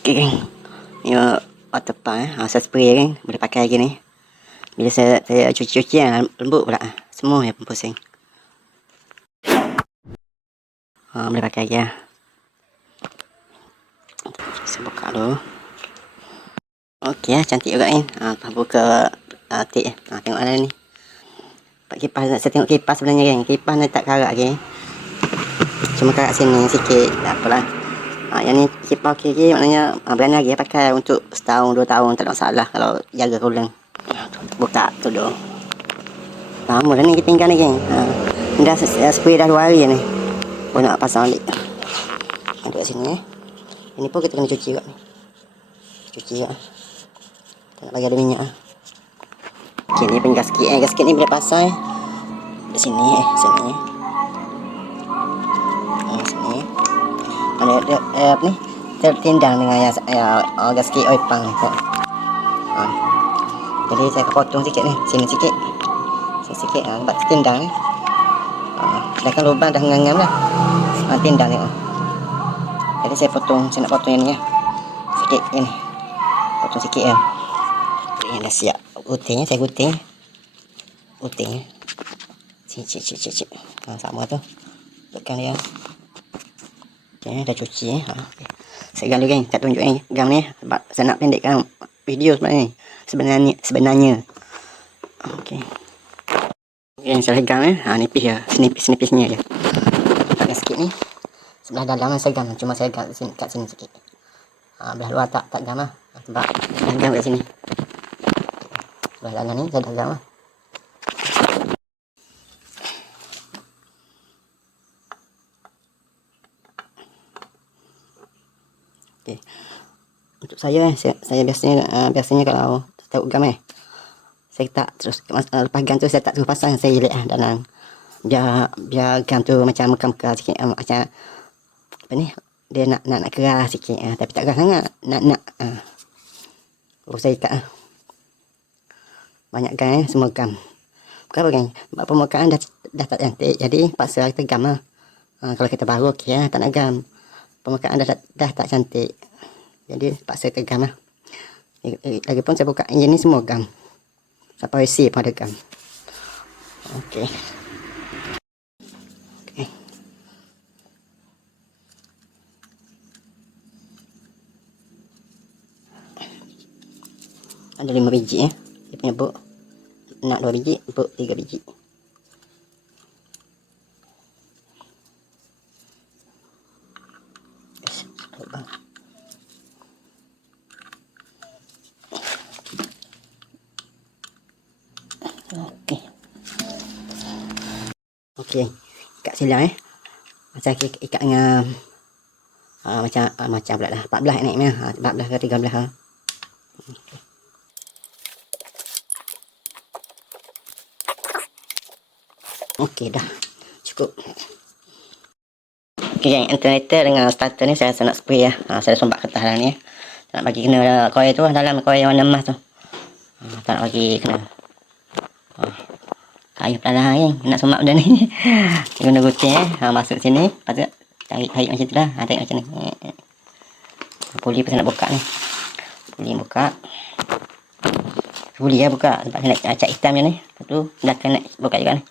Okey geng. Ni water pump saya spray geng, boleh pakai lagi ni. Bila saya cuci lembut pula. Semua yang pusing. Boleh pakai lagi lah. Saya buka dulu. Okey lah, cantik juga ni. Buka tik. Tengok mana ni. Kipas, saya tengok kipas sebenarnya geng. Kipas ni tak karat geng. Cuma karat sini sikit. Tak apalah. Yang ni kipas okey lagi, maknanya berani lagi pakai untuk setahun 2 tahun, tak ada masalah kalau jaga coolant. Buka tu dulu. Lama dah ni kita tinggal ni geng. Dah spray dah 2 hari ni. Nak pasang balik. Duduk sini. Ini pun kita kena cuci juga ni. Cuci juga. Tak nak bagi ada minyak lah. Okey, ni pun gasket. Gasket ni boleh pasang di sini. Sini. Sini. Ada apa ni? Tertindang dengan gasket oil pump ni. Jadi saya akan potong sikit ni. Sini sikit. Sini sikit. Sebab tertindang ni. Sedangkan lubang dah ngangam lah. Tindang ni. Jadi saya nak potong yang ni lah. Sikit yang ni. Potong sikit kan. Yang dah siap. Gunting saya gunting. Gunting. Cik. Sama tu. Tekan dia. Okay, dah cuci. Okay. Saya gam dulu geng. Tak tunjuk gam ni. Sebab saya nak pendekkan video sebenarnya. Okey. Okay, saya gam nipis ya. Senipis-senipisnya je. Pakai sikit ni. Sebelah dalam saya gam. Cuma saya gam kat sini sikit. Belah luar tak gam lah. Sebab dah gam kat sini. Sebelah dalam ni saya dah gam lah. Okay. Untuk saya biasanya kalau tahu gam saya tak terus lepas gam tu saya tak terus pasang, saya relate dalam biar gam tu macam mekar sikit, macam apa ni, dia nak keras sikit, tapi tak keras sangat, nak saya ikat banyak gam semua gam. Bukan apa geng, sebab permukaan dah tak cantik, jadi paksa kita gam lah. Kalau kita baru okey tak nak gam, permukaan dah tak cantik, jadi paksa kita gam lah. Lagipun saya buka yang ni semua gam, sampai isi pun ada gam. Okey. Ada 5 biji dia punya buk. Nak 2 biji, buk 3 biji. Okey. Ikat silang macam ikat dengan macam pula dah 14 naiknya. 14 ke 13 Okey dah. Cukup. Okey geng, alternator dengan starter ni saya nak spray ya. Saya sombak kertas dalam ni. Tak nak bagi kena koil tu dalam koil warna emas tu. Tak nak bagi kena. Kayu perlahan geng, nak sombak benda ni. Guna gunting masuk sini, lepas tu tarik macam tu dah. Tarik macam ni. Puli pun saya nak buka ni. Puli buka. Puli buka sebab saya nak cat hitam je ni. Lepas tu dah kena buka juga ni.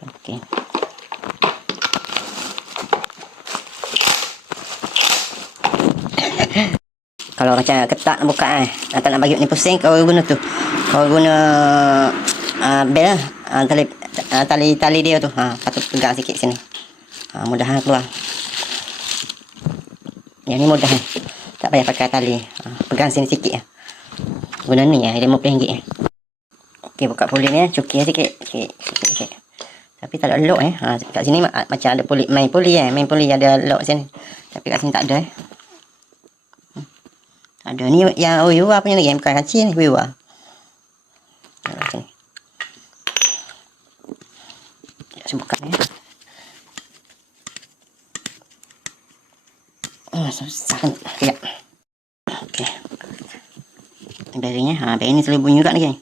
Okey. Kalau macam ketak nak buka tak nak bagi ni pusing, kau guna tu. Kau guna bel tali dia tu. Patut pegang sikit sini. Mudah keluar. Yang ni mudah tak payah pakai tali. Pegang sini sikit guna ni RM50. Okey, buka puli ni cuki sikit. Tapi tak ada lock kat sini macam ada puli main puli ada lock sini. Tapi kat sini tak ada ada ni yang wiwa punya ni, bukan kacil ni, wiwa. Sini. Saya buka ni. Susah kan? Sekejap. Okey. Bearingnya, bearing ni selalu bunyi juga ni geng.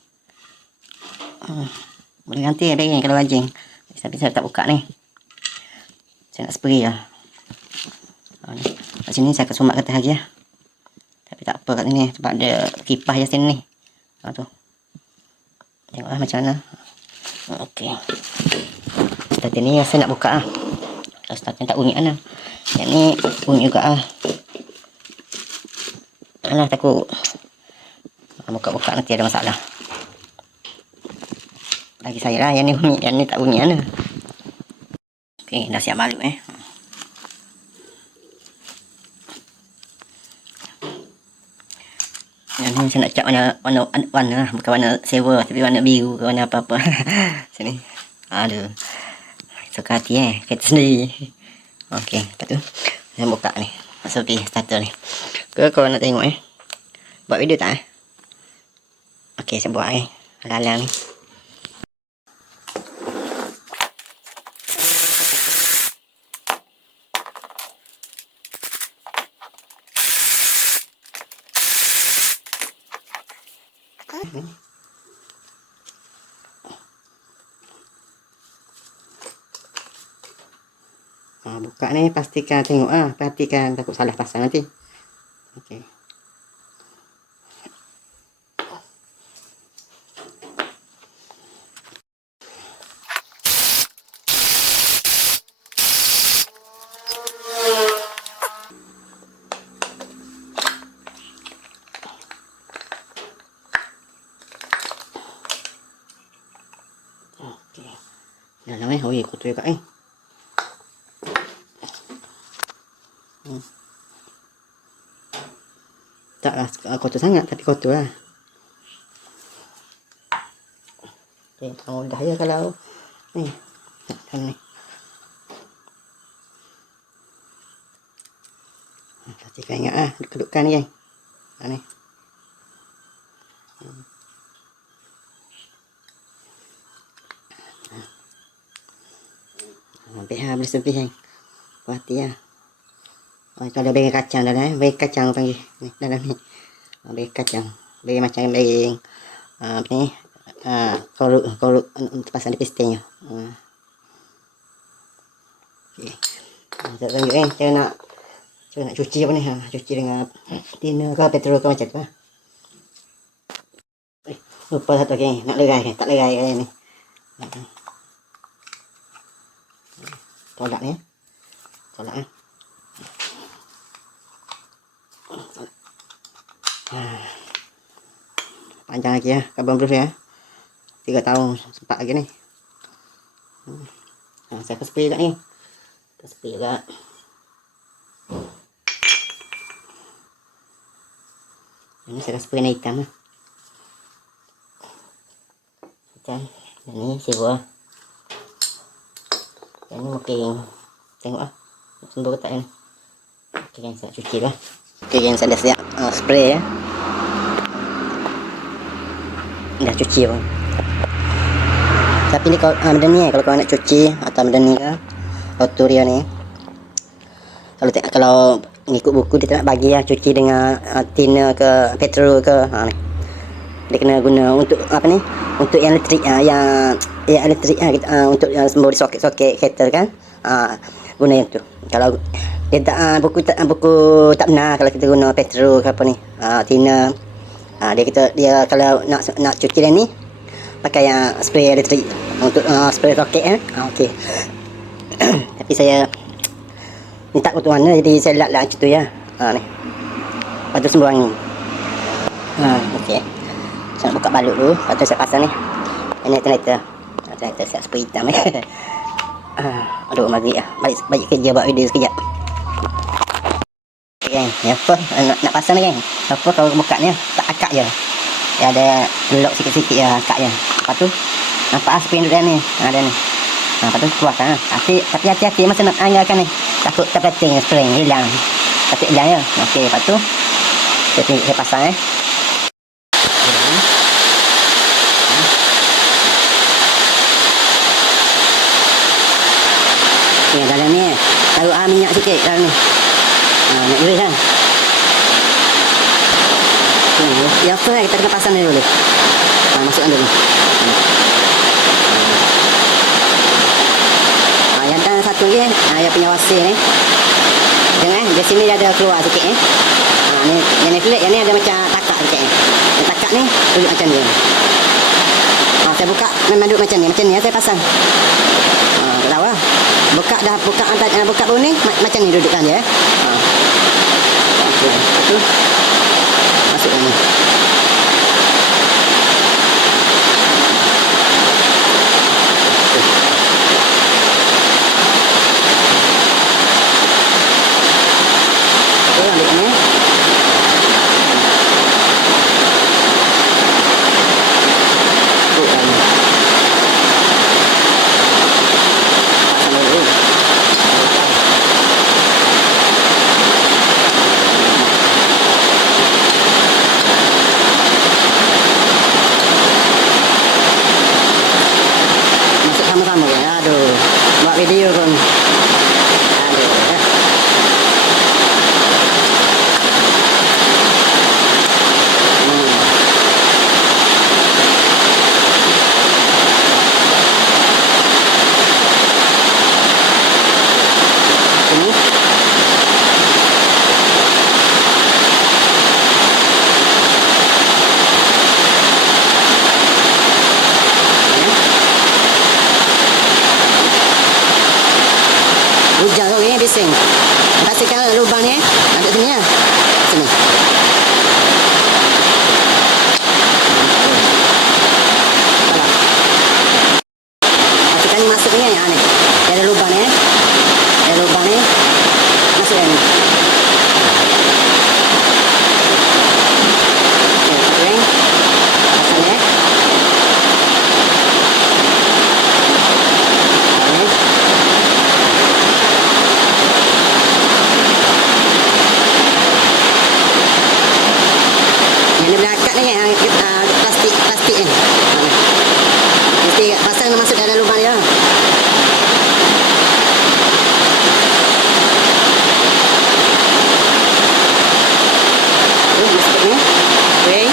Boleh ganti bearing kalau rajin. Tapi saya tak buka ni. Saya nak spray lah. Kat sini saya akan sombak kertas lagi Tapi tak apa kat sini sebab ada kipas je sini ni. Tu. Tengoklah macam mana. Okey. Starter ni saya nak buka ah. Starter tak bunyi mana. Yang ni bunyi juga ah. Alah takut buka-buka nanti ada masalah. Bagi saya lah yang ni bunyi, yang ni tak bunyi mana. Okey, dah siap balut Yang ni saya nak cat warna lah, bukan warna silver tapi warna biru ke warna apa-apa. Sini. Aduh. Suka hati kereta sendiri. Okey, lepas tu saya buka ni. Masuk pergi starter ni. Kau nak tengok buat video tak Okey, saya buat ala-ala ni. Buka ni pastikan tengok perhatikan takut salah pasang nanti. Okey. Okey. Dalam oi kotor juga taklah kotor sangat tapi kotor lah. Okey, mudah ya kalau ni. Ni. Pastikan ingat kedudukan ni ni. Habis lebih hati kalau bering kacang dalam bering kacang panggil ni dalam ni. Bering kacang, bering macam bering apa ni? Koruk pasang di piston. Okey. Saya tunjuk saya nak cuci apa ni cuci dengan thinner ke petrol ke macam tu lupa satu lagi nak lerai tak lerai ni. Tolak ni tolak panjang lagi carbon proof 3 tahun sempat lagi ni. Saya spray kat ni spray juga ini saya spray warna hitam macam ini silver. Yang ni mungkin tengok sembur tak ni. Okey kan saya cuci lah. Okey kan saya dah siap spray dah cuci pun. Tapi ni kalau benda ni kalau kau nak cuci atau benda ni tutorial ni kalau ngikut buku dia tak nak bagi cuci dengan thinner ke petrol ke ni. Dia kena guna untuk apa ni? Untuk yang elektrik yang elektrik untuk yang sembur di soket-soket kereta kan. Guna yang tu. Kalau dia tak buku tak benar kalau kita guna petrol ke apa ni. Thinner. Dia kalau nak cuci dia ni pakai yang spray elektrik untuk spray roket okey. Tapi saya ni tak kutu mana jadi saya lap macam tu ni. Lepas tu sembuh angin. Okey. Saya buka balut dulu, lepas tu saya pasang ni. Ini alternator siap spray hitam aduh mari balik kerja buat video sekejap. Okay, gang. Ni apa nak pasang ni gang. Apa kalau buka ni tak akak je. Dia ada lock sikit-sikit akak je. Lepas tu nampak spring duduk ni. Ada ni. Lepas tu keluarkan tapi hati-hati masa nak anggarkan ni. Takut terpeting spring hilang. Tapi hilang je. Okey, lepas tu saya pasang dalam ni taruh minyak sikit dalam ni. Nak grease kan. Yang first kita kena pasang ni dulu. Masukkan dulu. Yang dan satu lagi yang punya wasir ni. Jangan di sini dia ada keluar sikit ni. Ni Yang selit yang ni ada macam takak sikit ni. Yang takak ni duduk macam ni. Saya buka memang duduk macam ni saya pasang. Tak tahu lah. Buka bau ni macam ni dudukkan dia. Okey. Satu. Masukkan ni. Okey, ambil ni. Sama-sama ya. Aduh, buat video pun. Aduh, ya. Ini. Hujan kau ni bising. Pastikan lubang ni ada sini ya. Sini. Pastikan ni masuk ni ya ni. Ada lubang ni. Ada lubang ni. Masuk ni. Okey. Pasang ni. Yang belakang ni yang plastik ni. Mesti pasang masuk dalam lubang dia. Masuk ni. Okey.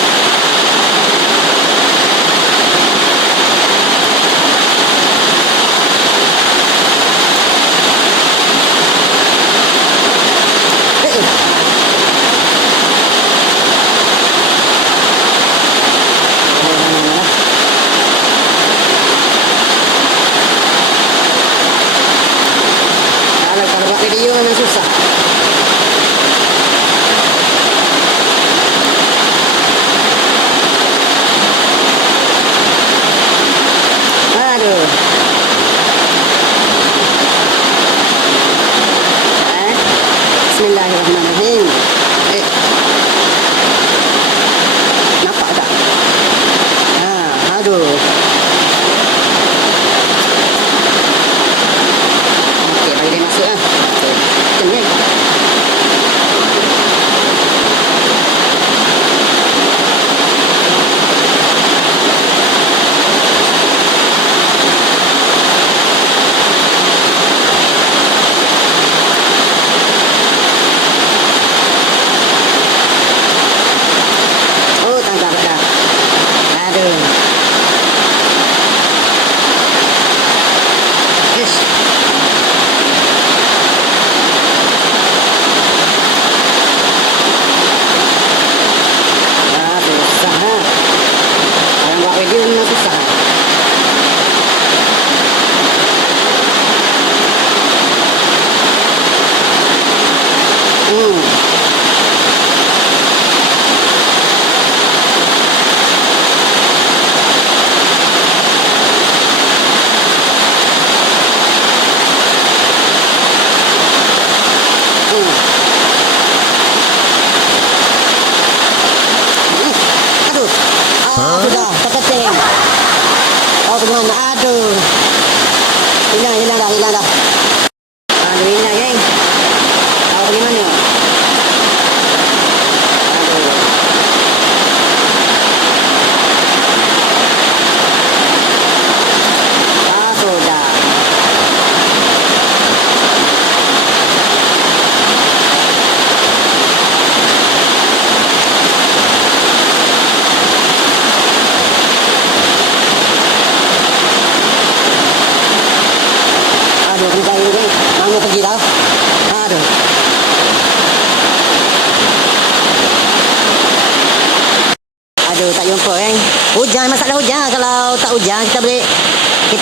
Aduh, tak jumpa kan. Hujan, masalah hujan. Kalau tak hujan, kita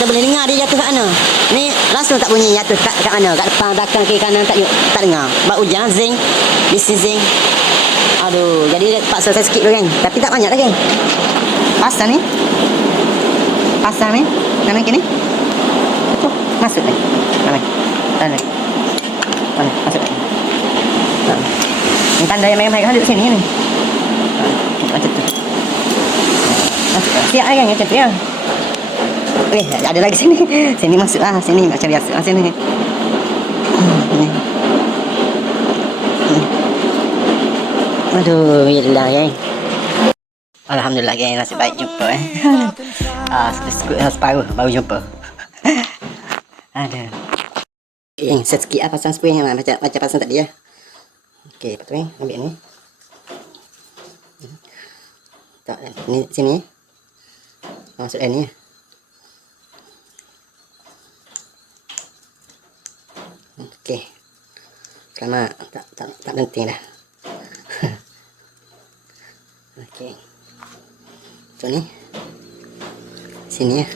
boleh dengar dia jatuh kat mana. Ni langsung tak bunyi jatuh kat mana. Kat depan, belakang, kiri, kanan tak dengar. Sebab hujan, zing. Bisi zing. Aduh, jadi paksa saya sikit dulu kan. Tapi tak banyak lagi. Pasal ni. Mana kini? Betul. Masuk ni. Mana? Masuk. Ni tanda yang mereka duduk sini ni. Macam tu. Siap kan macam tu ya. Ada lagi sini. Sini masuk lah. Sini macam biasa. Sini. Aduh, gila kan. Alhamdulillah kan, nasib baik jumpa separuh baru jumpa. Ada. Set sikit pasang spray macam pasang tadi ya. Okey, lepas tu ambil ni. Tak, ni sini. Masuk ni. Okey. Selamat, tak penting dah. Okey. So ni. Sini ya.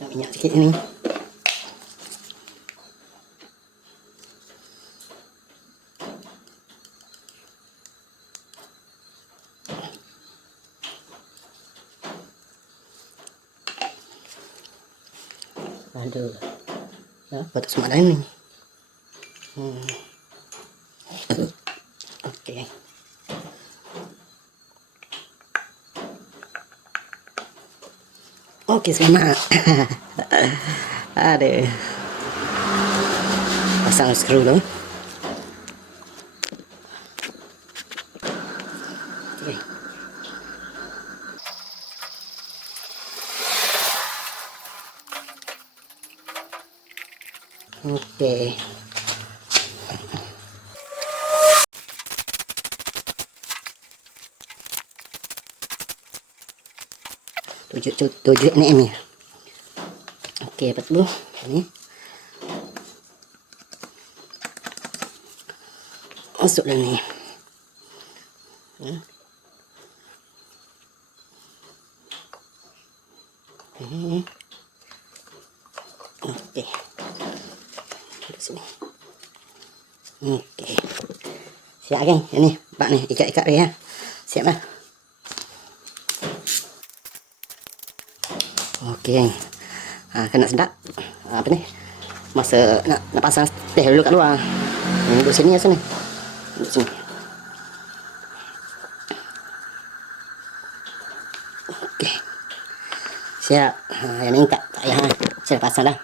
Tak minyak sikit ni. Aduh. Patut semua dah ni. Okey. Okey, selamat. Aduh. Pasang skru dulu. Okey. Okey. Tujuh ni. Okey, lepas tu ni masuk dalam ni. Okey. Duduk sini. Okey. Siap kan? Ini bak ni ikat-ikat dia ya. Siap lah. Okey. Kena sedap. Apa ni? Masa nak pasang teh dulu kat luar. Duduk sini ya sini. Duduk sini. Okey. Siap. Yang ni tak payah. Saya pasang dah.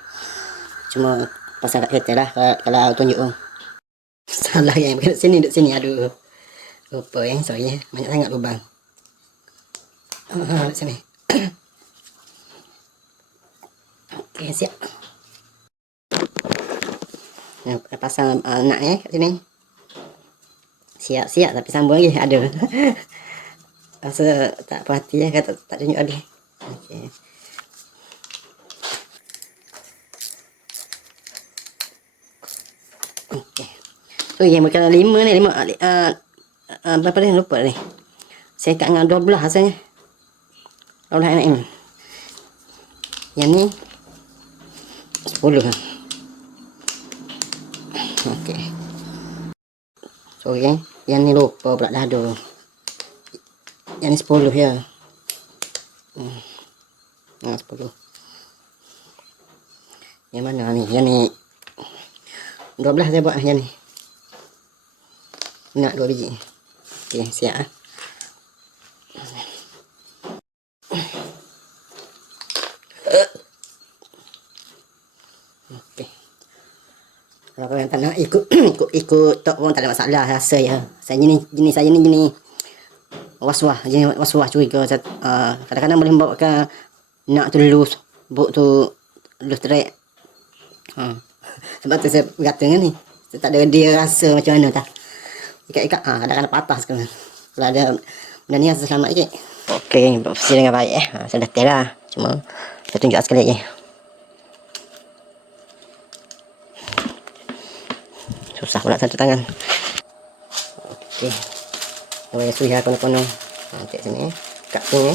Cuma pasang kat kereta lah kalau tunjuk. Salah yang duduk sini. Aduh. Lupa sorry banyak sangat lubang. Duduk sini. Okey, siap. Pasang nak kat sini. Siap tapi sambung lagi ada. Rasa tak perhati kata tak tunjuk lagi. Okey. Okey. So yang bukan 5 ni, berapa ni lupa ni. Saya kat dengan 12 rasanya. 12 nm. Yang ni 10 lah. Okey. Sorry yang ni lupa pula dah ada. Yang ni 10 ya. 10. Yang mana ni? Yang ni 12 saya buat yang ni. Nak 2 biji. Okey, siap ah. Okey. Kalau kalian tak nak ikut tok pun tak ada masalah rasa ya. Jenis saya ni was-was curiga. Kadang-kadang boleh membawakan nak tu lulus, buk tu lulus trek. Sebab tu saya berkata ni. Saya tak ada dia rasa macam mana tak. Ikat-ikat kadang-kadang patah sekarang. Kalau ada benda ni rasa selamat sikit. Okey, bersih dengan baik saya dah test lah. Cuma saya tunjuk sekali lagi. Susah pula satu tangan. Okey. Boleh suih kono-kono. Nanti sini. Kat sini.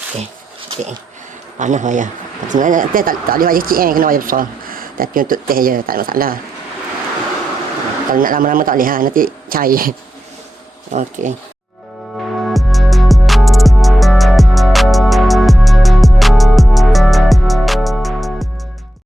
Okey. Sikit ni. Panas wayar. Sebenarnya teh tak boleh wayar kecil kena wayar besar. Tapi untuk teh je tak ada masalah. Kalau nak lama-lama tak boleh nanti cair. Okey.